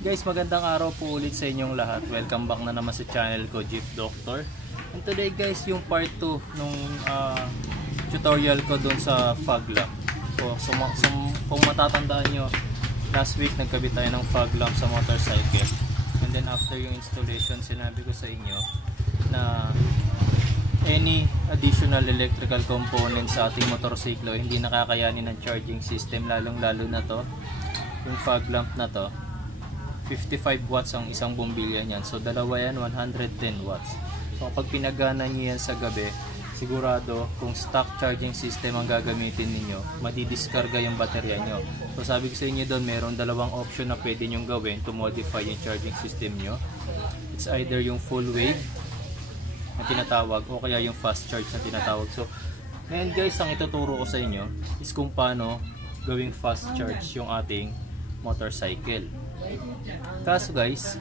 Guys, magandang araw po ulit sa inyong lahat. Welcome back na naman sa channel ko, Jeep Doctor. And today guys, yung part 2 nung tutorial ko dun sa fog lamp. So kung matatandaan nyo, last week nagkabit tayo ng fog lamp sa motorcycle. And then after yung installation, sinabi ko sa inyo na any additional electrical components sa ating motorsiklo hindi nakakayanin ng charging system, lalong lalo na to yung fog lamp na to. 55 watts ang isang bombilya niyan. So dalawa yan, 110 watts. So kapag pinagana niyo yan sa gabi, sigurado kung stock charging system ang gagamitin ninyo, madidiskarga yung baterya nyo. So sabi ko sa inyo doon, meron dalawang option na pwede nyo gawin to modify yung charging system nyo. It's either yung full wave na tinatawag o kaya yung fast charge na tinatawag. So ngayon guys, ang ituturo ko sa inyo is kung paano gawing fast charge yung ating motorcycle. Kaso guys,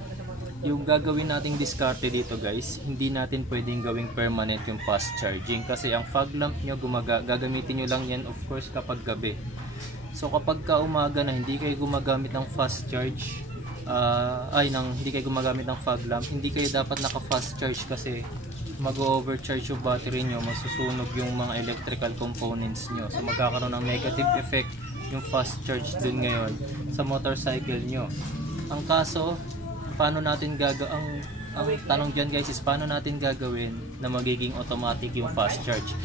yung gagawin nating diskarte dito guys, hindi natin pwedeng gawing permanent yung fast charging kasi ang fog lamp nyo gagamitin nyo lang yan of course kapag gabi. So kapag ka umaga na hindi kayo gumagamit ng fast charge, hindi kayo gumagamit ng fog lamp, hindi kayo dapat naka fast charge kasi mag-overcharge yung battery nyo, masusunog yung mga electrical components nyo. So magkakaroon ng negative effect yung fast charge dun ngayon sa motorcycle nyo. Ang kaso, paano natin ang tanong dyan guys is paano natin gagawin na magiging automatic yung fast charge.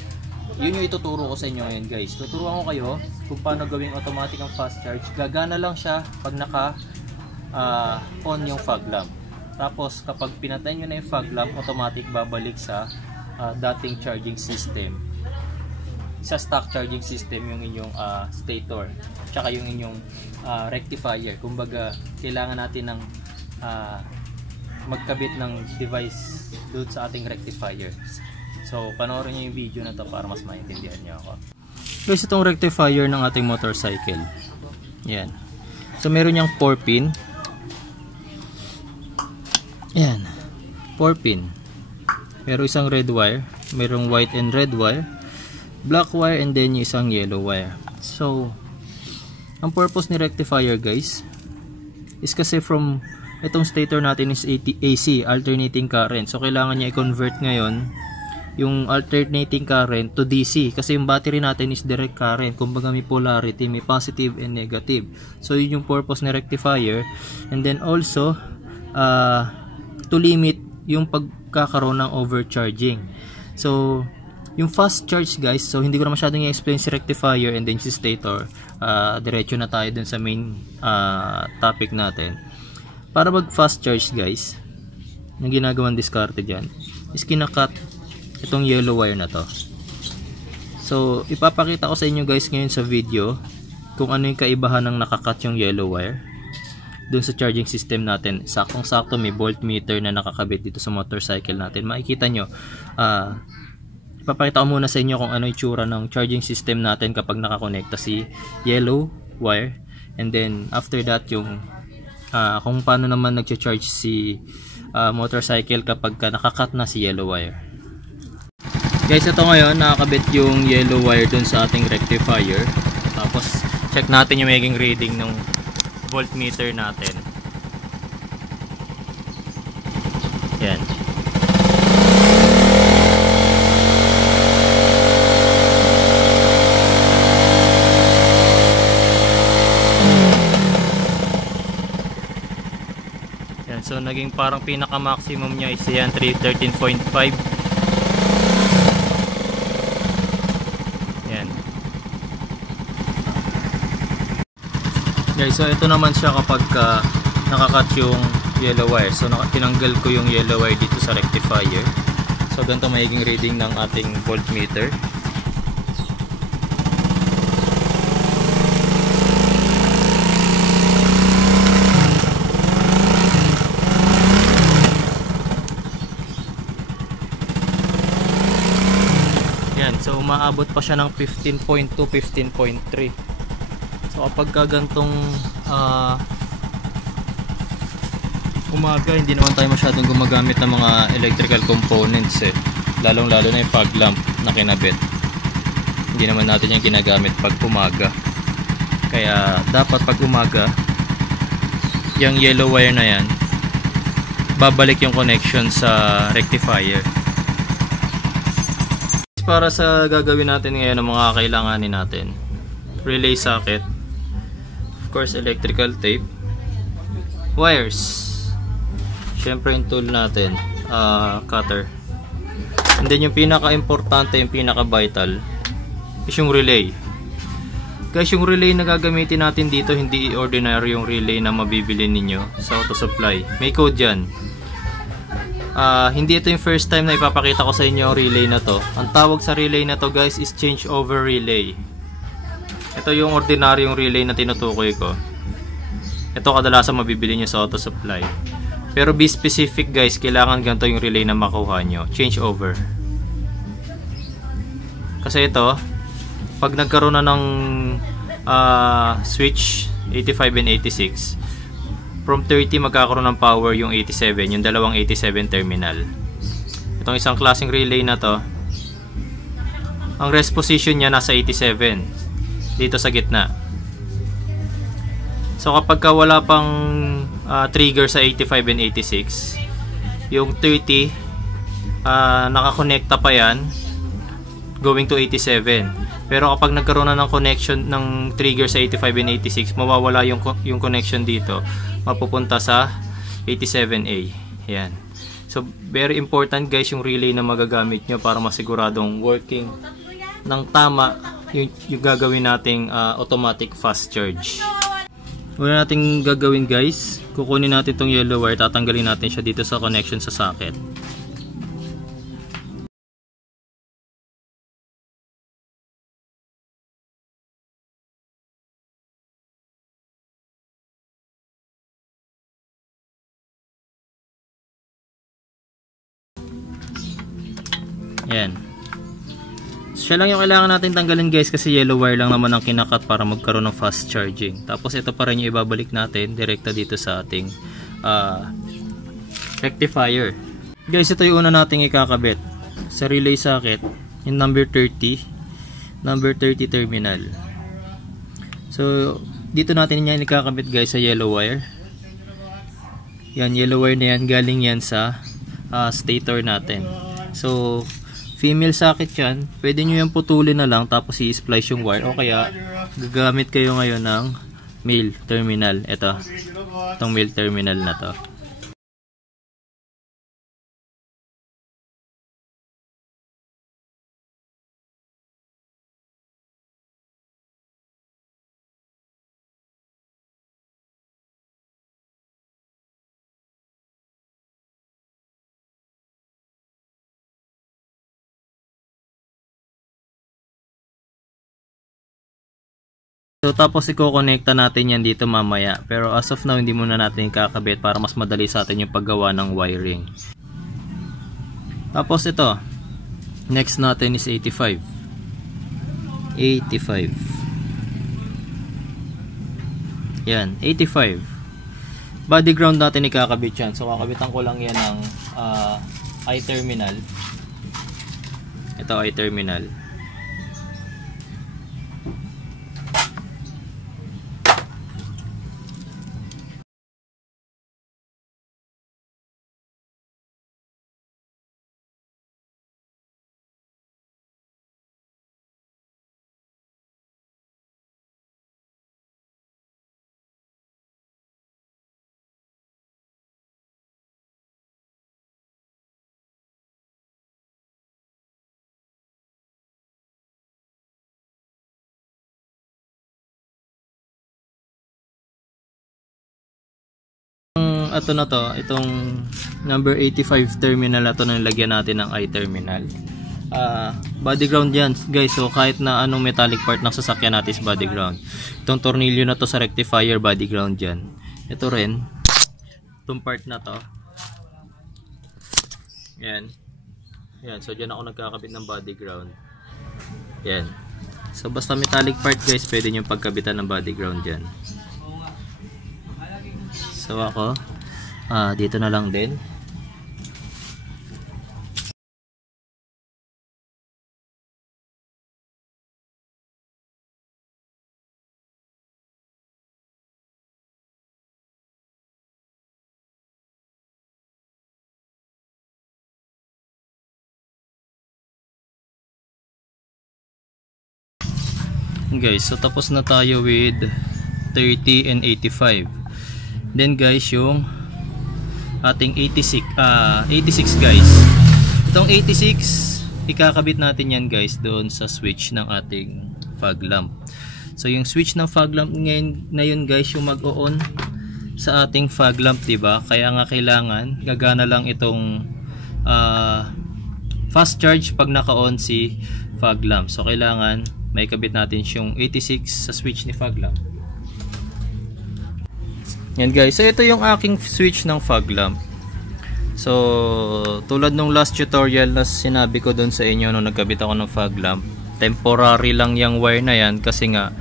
Yun yung ituturo ko sa inyo ngayon guys. Tuturuan ko kayo kung paano gawing automatic ang fast charge. Gagana lang siya pag naka on yung fog lamp. Tapos kapag pinatay nyo na yung fog lamp, automatic babalik sa dating charging system. Sa stock charging system yung inyong stator, tsaka yung inyong rectifier. Kumbaga kailangan natin ng magkabit ng device doon sa ating rectifier. So panoorin niyo yung video na to para mas maintindihan niyo ako. Guys, itong rectifier ng ating motorcycle, yan. So meron niyang 4 pin. Yan, 4 pin. Meron isang red wire, merong white and red wire, black wire, and then yung isang yellow wire. So ang purpose ni rectifier guys is kasi from itong stator natin is AC, alternating current. So kailangan niya i-convert ngayon yung alternating current to DC kasi yung battery natin is direct current. Kumbaga may polarity, may positive and negative. So yun yung purpose ni rectifier. And then also to limit yung pagkakaroon ng overcharging. So yung fast charge guys, so hindi ko na masyadong i-explain si rectifier and then si stator. Diretso na tayo dun sa main topic natin. Para mag fast charge guys, yung ginagawang diskarte dyan is kinakat itong yellow wire na to. So ipapakita ko sa inyo guys ngayon sa video kung ano yung kaibahan ng nakakat yung yellow wire dun sa charging system natin. Saktong sakto may voltmeter na nakakabit dito sa motorcycle natin. Makikita nyo, ipapakita ko muna sa inyo kung ano yung tsura ng charging system natin kapag nakakonekta si yellow wire, and then after that yung kung paano naman nagcha-charge si motorcycle kapag nakakat na si yellow wire. Guys, ito ngayon nakakabit yung yellow wire dun sa ating rectifier. Tapos check natin yung maging reading ng voltmeter natin. Yan. So naging parang pinaka maximum niya is yan 13.5. Yan. Guys, so ito naman siya kapag nakakat yung yellow wire. So tinanggal ko yung yellow wire dito sa rectifier. So ganito magiging reading ng ating voltmeter. So umaabot pa siya ng 15.2, 15.3. So kapag gantong umaga, hindi naman tayo masyadong gumagamit ng mga electrical components lalong lalo na yung fog lamp na kinabit. Hindi naman natin yung ginagamit pag umaga. Kaya dapat pag umaga yung yellow wire na yan, babalik yung connection sa rectifier. Para sa gagawin natin ngayon ng mga kailanganin natin, relay socket, of course electrical tape, wires, syempre yung tool natin, cutter, and then yung pinaka-importante, yung pinaka-vital is yung relay. Guys, yung relay na gagamitin natin dito, hindi ordinary yung relay na mabibili ninyo sa auto supply. May code yan. Hindi ito yung first time na ipapakita ko sa inyo ang relay na to. Ang tawag sa relay na to guys is change over relay. Ito yung ordinaryong relay na tinutukoy ko. Ito kadalasan mabibili nyo sa auto supply. Pero be specific guys, kailangan ganito yung relay na makuha nyo. Change over. Kasi ito, pag nagkaroon na ng switch 85 and 86, from 30 magkakaroon ng power yung 87, yung dalawang 87 terminal. Itong isang klaseng relay na to, ang rest position niya nasa 87 dito sa gitna. So kapag wala pang trigger sa 85 and 86, yung 30 nakakonekta pa yan going to 87. Pero kapag nagkaroon na ng connection ng trigger sa 85 and 86, mawawala yung connection dito, mapupunta sa 87A. Yan. So very important guys yung relay na magagamit nyo para masiguradong working ng tama yung gagawin nating automatic fast charge. Una nating gagawin guys, kukunin natin itong yellow wire, tatanggalin natin siya dito sa connection sa socket. Yan. Siya lang yung kailangan natin tanggalin guys, kasi yellow wire lang naman ang kinakat para magkaroon ng fast charging. Tapos ito pa rin yung ibabalik natin direkta dito sa ating rectifier. Guys, ito yung una nating ikakabit sa relay socket, yung number 30 terminal. So dito natin yan ikakabit guys sa yellow wire. Yan, yellow wire na yan, galing yan sa stator natin. So female socket yan, pwede nyo yan putulin na lang tapos i-splice yung wire, o kaya gagamit kayo ngayon ng male terminal. Itong male terminal na to. So tapos i-connecta natin yan dito mamaya, pero as of now hindi muna natin ikakabit para mas madali sa atin yung paggawa ng wiring. Tapos ito, next natin is 85. Yan, 85. Body ground natin ikakabit yan. So kakabitan ko lang yan ng I terminal. Ito I terminal. Ito na to, itong number 85 terminal na to na nilagyan natin ng I terminal. Body ground yan guys, so kahit na anong metallic part ng sasakyan natin is body ground. Itong tornilyo na to sa rectifier, body ground yan. Ito rin, itong part na to, yan, so dyan ako nagkakabit ng body ground. Yan, so basta metallic part guys, pwede nyo pagkabitan ng body ground dyan. So ako dito na lang din. guys, so tapos na tayo with 30 and 85. Then guys, yung ating 86 guys. Itong 86, ikakabit natin yan guys doon sa switch ng ating fog lamp. So yung switch ng fog lamp ngayon na yun guys, yung mag-on sa ating fog lamp, diba? Kaya nga kailangan gagana lang itong fast charge pag naka-on si fog lamp. So kailangan may kabit natin yung 86 sa switch ni fog lamp. Yan guys, so ito yung aking switch ng fog lamp. So tulad nung last tutorial na sinabi ko doon sa inyo nung nagkabit ako ng fog lamp, temporary lang yung wire na yan kasi nga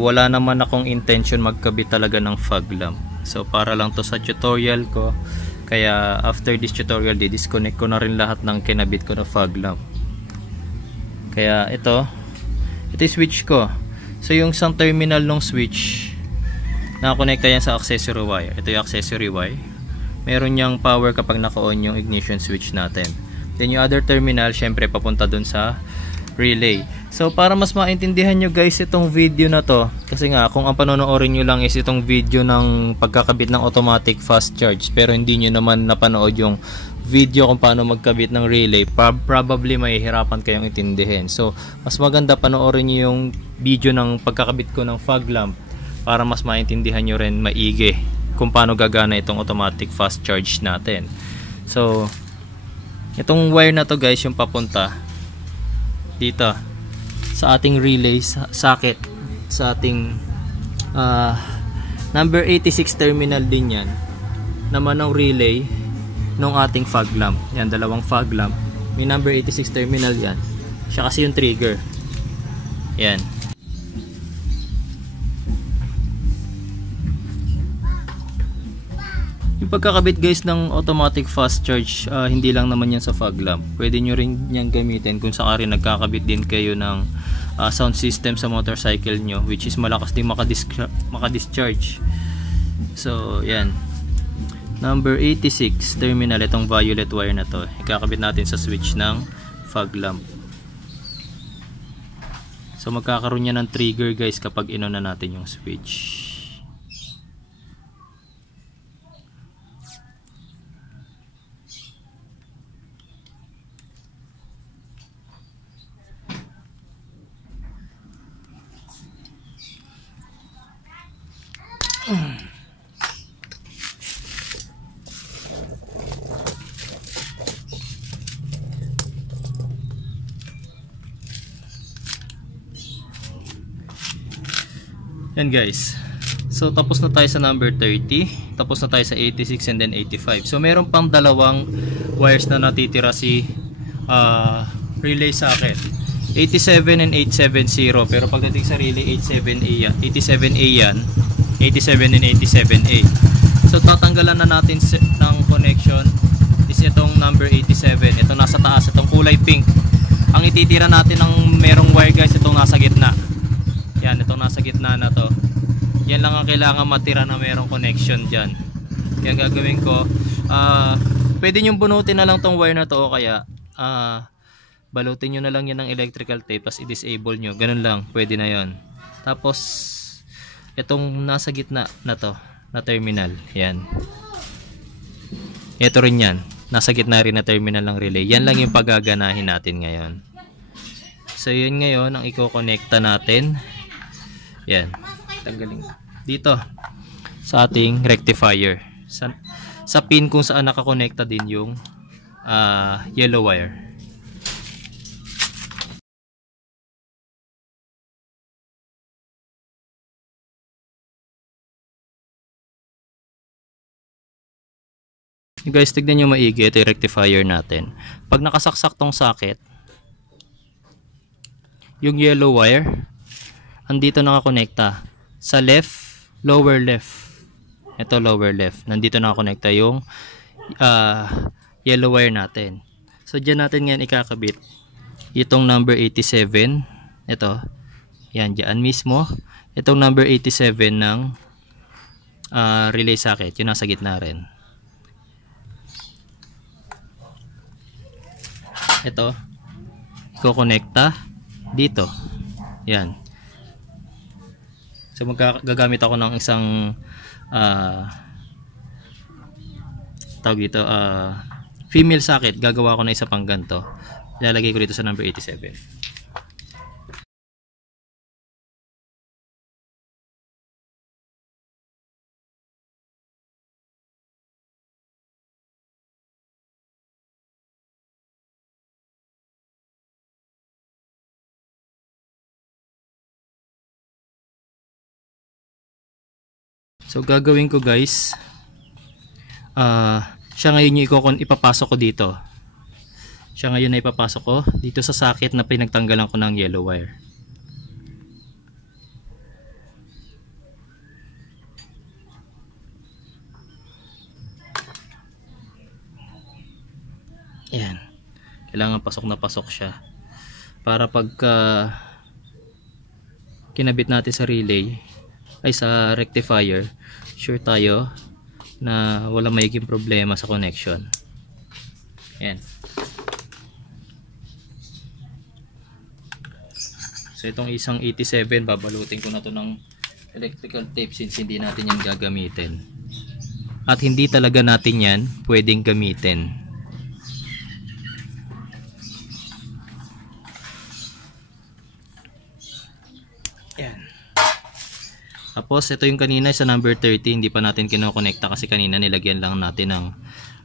wala naman akong intention magkabit talaga ng fog lamp. So para lang to sa tutorial ko, kaya after this tutorial di-disconnect ko na rin lahat ng kinabit ko na fog lamp. Kaya ito yung switch ko. So yung isang terminal ng switch nakakonekta yan sa accessory wire. Ito yung accessory wire. Meron niyang power kapag naka-on yung ignition switch natin. Then yung other terminal, syempre papunta dun sa relay. So para mas maintindihan nyo guys itong video na to, kasi nga kung ang panonoorin nyo lang is itong video ng pagkakabit ng automatic fast charge, pero hindi nyo naman napanood yung video kung paano magkabit ng relay, probably mahihirapan kayong intindihin. So mas maganda panoorin nyo yung video ng pagkakabit ko ng fog lamp para mas maintindihan nyo rin maigi kung paano gagana itong automatic fast charge natin. So itong wire na to guys, yung papunta dito sa ating relay socket, sa ating number 86 terminal din yan naman ng relay ng ating fog lamp. Yan, dalawang fog lamp, may number 86 terminal yan. Siya kasi yung trigger. Yan. Yung pagkakabit guys ng automatic fast charge, hindi lang naman yan sa fog lamp. Pwede nyo rin yan gamitin kung sakali nagkakabit din kayo ng sound system sa motorcycle nyo, which is malakas din makadischarge. So yan, number 86 terminal, itong violet wire na to, ikakabit natin sa switch ng fog lamp. So magkakaroon yan ng trigger guys kapag inon na natin yung switch. Yan guys, so tapos na tayo sa number 30, tapos na tayo sa 86 and then 85. So meron pang dalawang wires na natitira si relay socket, 87 and 870. Pero pagdating sa relay 87A yan, 87A yan, 87 and 87A. So tatanggalan na natin ng connection is itong number 87. Ito nasa taas, itong kulay pink. Ang ititira natin ng merong wire guys, itong nasa gitna. Yan, itong nasa gitna na to. Yan lang ang kailangan matira na merong connection dyan. Yan gagawin ko. Pwede nyo bunutin na lang tong wire na to, o kaya balutin nyo na lang yan ng electrical tape tapos i-disable nyo. Ganun lang, pwede na yon. Tapos itong nasa gitna na to, na terminal, yan. Ito rin yan, nasa gitna rin na terminal ng relay. Yan lang yung paggaganahin natin ngayon. So yun ngayon ang i-connecta natin. Yan, tanggalin dito sa ating rectifier, sa pin kung saan nakakonekta din yung yellow wire. Guys, tignan nyo maigi, ito yung rectifier natin. Pag nakasaksak tong socket, yung yellow wire andito nakakonekta sa left, lower left. Ito lower left, nandito nakakonekta yung yellow wire natin. So dyan natin ngayon ikakabit itong number 87. Ito, yan, dyan mismo itong number 87 ng relay socket, yung nasa gitna rin. Ito, iko-connecta dito. Yan. So gagamit ako ng isang tawag dito, female socket. Gagawa ko na isa pang ganito. Ilalagay ko dito sa number 87. So gagawin ko guys, siya ngayon yung ipapasok ko dito. Siya ngayon na ipapasok ko dito sa socket na pinagtanggalan ko ng yellow wire. Ayan. Kailangan pasok na pasok siya. Para pagka kinabit natin sa relay, ay sa rectifier, sure tayo na wala magiging problema sa connection. Ayan. So itong isang 87, babalutin ko na to ng electrical tape since hindi natin yan gagamitin. At hindi talaga natin yan pwedeng gamitin. Ayan. Tapos ito yung kanina sa number 30, hindi pa natin kinokonekta kasi kanina nilagyan lang natin ng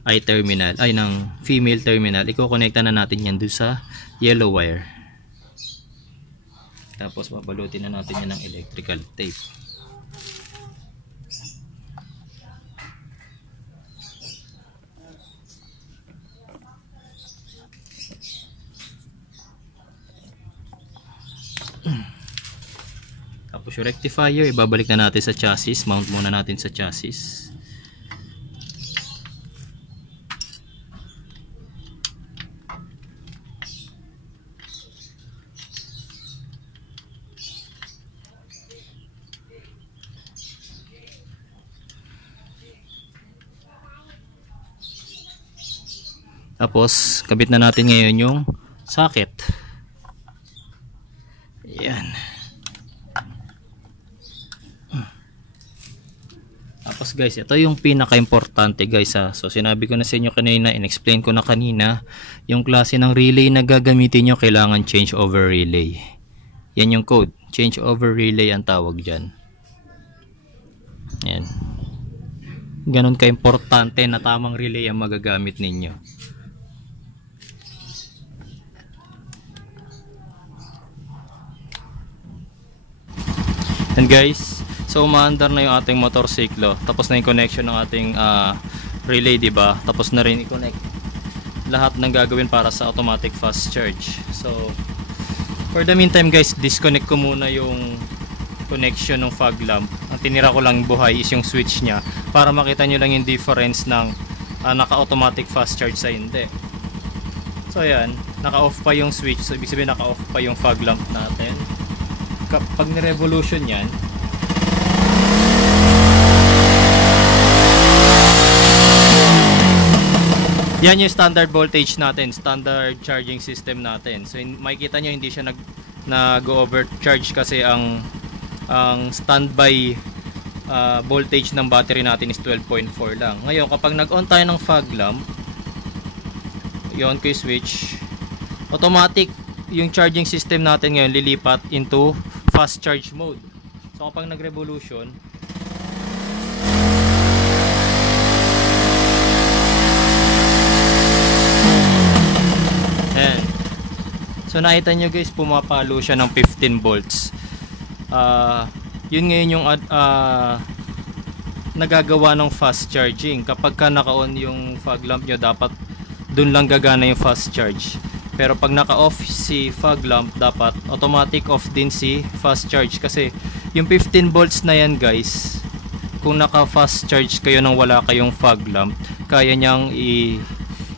I-terminal, ay ng female terminal. Iko-konekta na natin yan doon sa yellow wire. Tapos babalutin na natin yan ng electrical tape. Tapos yung rectifier, ibabalik na natin sa chassis. Mount muna natin sa chassis. Tapos kabit na natin ngayon yung socket. Ayan. Tapos guys, ito yung pinaka-importante guys ha. So sinabi ko na sa inyo kanina, in-explain ko na kanina, yung klase ng relay na gagamitin nyo, kailangan change over relay. Yan yung code. Change over relay ang tawag dyan. Yan. Ganon ka-importante na tamang relay ang magagamit ninyo. And guys, so umaandar na yung ating motorsiklo. Tapos na yung connection ng ating relay, diba? Tapos na rin i-connect lahat ng gagawin para sa automatic fast charge. So for the meantime guys, disconnect ko muna yung connection ng fog lamp. Ang tinira ko lang buhay is yung switch nya para makita nyo lang yung difference ng naka-automatic fast charge sa hindi. So ayan, naka-off pa yung switch. So ibig sabihin naka-off pa yung fog lamp natin. Kapag ni-revolution yan, yan yung standard voltage natin, standard charging system natin. So makikita nyo hindi siya nag-overcharge kasi ang standby voltage ng battery natin is 12.4 lang. Ngayon kapag nag-on tayo ng fog lamp, i-on ko yung switch, automatic yung charging system natin ngayon lilipat into fast charge mode. So kapag nag-revolution, ayan. So nakita nyo guys, pumapalo siya ng 15 volts. Yun ngayon yung nagagawa ng fast charging. Kapag ka naka-on yung fog lamp nyo, dapat dun lang gagana yung fast charge. Pero pag naka-off si fog lamp, dapat automatic off din si fast charge. Kasi yung 15 volts na yan guys, kung naka-fast charge kayo nang wala kayong fog lamp, kaya niyang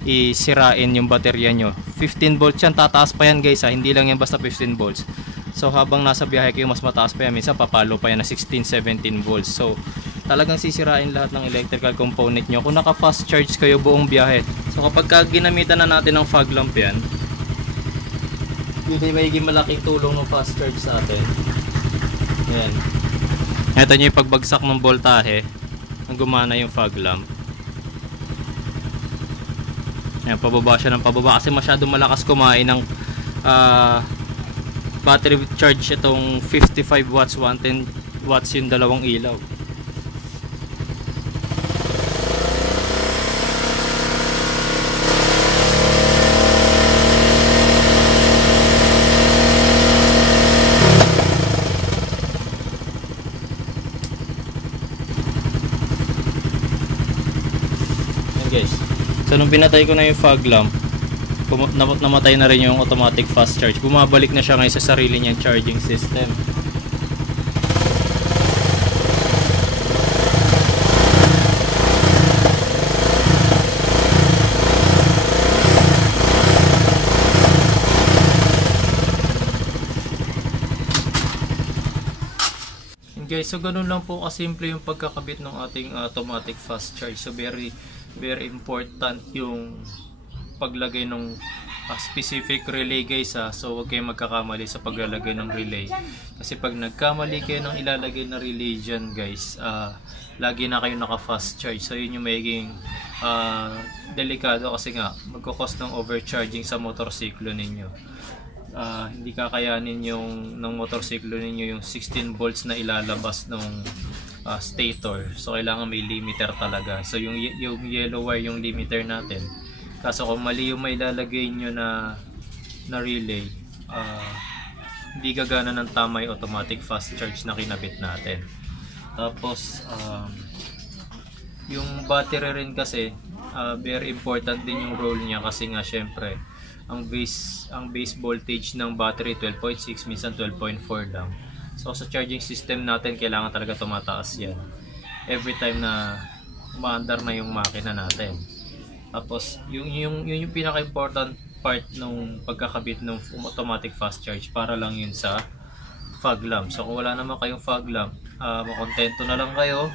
isirain yung baterya nyo. 15 volts yan, tataas pa yan guys ha. Hindi lang yan basta 15 volts. So habang nasa biyahe kayo, mas mataas pa yan. Minsan papalo pa yan na 16, 17 volts. So talagang sisirain lahat ng electrical component nyo kung naka-fast charge kayo buong biyahe. So kapag ginamitan na natin ng fog lamp yan, yun ay magiging malaking tulong ng fast charge sa atin. Ayan. Ito nyo yung pagbagsak ng voltahe, nang gumana yung fog lamp. Ayan, pababa siya ng pababa kasi masyadong malakas kumain ng battery charge itong 55 watts, 110 watts yung dalawang ilaw. Guys, so nung pinatay ko na yung fog lamp, namatay na rin yung automatic fast charge. Bumabalik na siya ngayon sa sarili niyang charging system. And guys, so ganun lang po kasimple yung pagkakabit ng ating automatic fast charge. So very important yung paglagay ng specific relay guys ha. So huwag kayong magkakamali sa paglalagay ng relay, kasi pag nagkamali kayo ng ilalagay na relay dyan guys, lagi na kayo naka fast charge. So yun yung magiging delikado, kasi nga magkakos ng overcharging sa motorsiklo ninyo. Hindi kakayanin ng motorsiklo ninyo yung 16 volts na ilalabas ng stator. So kailangan may limiter talaga. So yung yellow wire yung limiter natin. Kaso kung mali yung may lalagay nyo na relay, hindi gagana ng tama yung automatic fast charge na kinabit natin. Tapos yung battery rin kasi, very important din yung role niya, kasi nga syempre ang base voltage ng battery 12.6, minsan 12.4 lang. So sa charging system natin kailangan talaga tumataas yan every time na umaandar na yung makina natin. Tapos yung pinaka-important part ng pagkakabit ng automatic fast charge, para lang yun sa fog lamp. So kung wala naman kayong fog lamp, makontento na lang kayo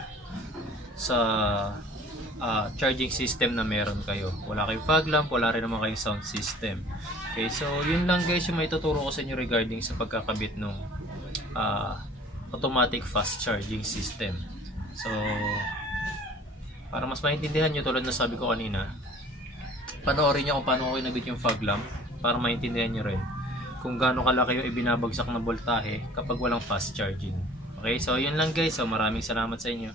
sa charging system na meron kayo. Wala kayong fog lamp, wala rin naman kayong sound system. Okay, so yun lang guys yung may tuturo ko sa inyo regarding sa pagkakabit ng automatic fast charging system. So para mas maintindihan nyo, tulad na sabi ko kanina, panoorin nyo kung paano ko kinabit yung fog lamp, para maintindihan nyo rin kung gaano kalaki yung ibinabagsak na voltahe kapag walang fast charging. Okay, so yun lang guys. So maraming salamat sa inyo.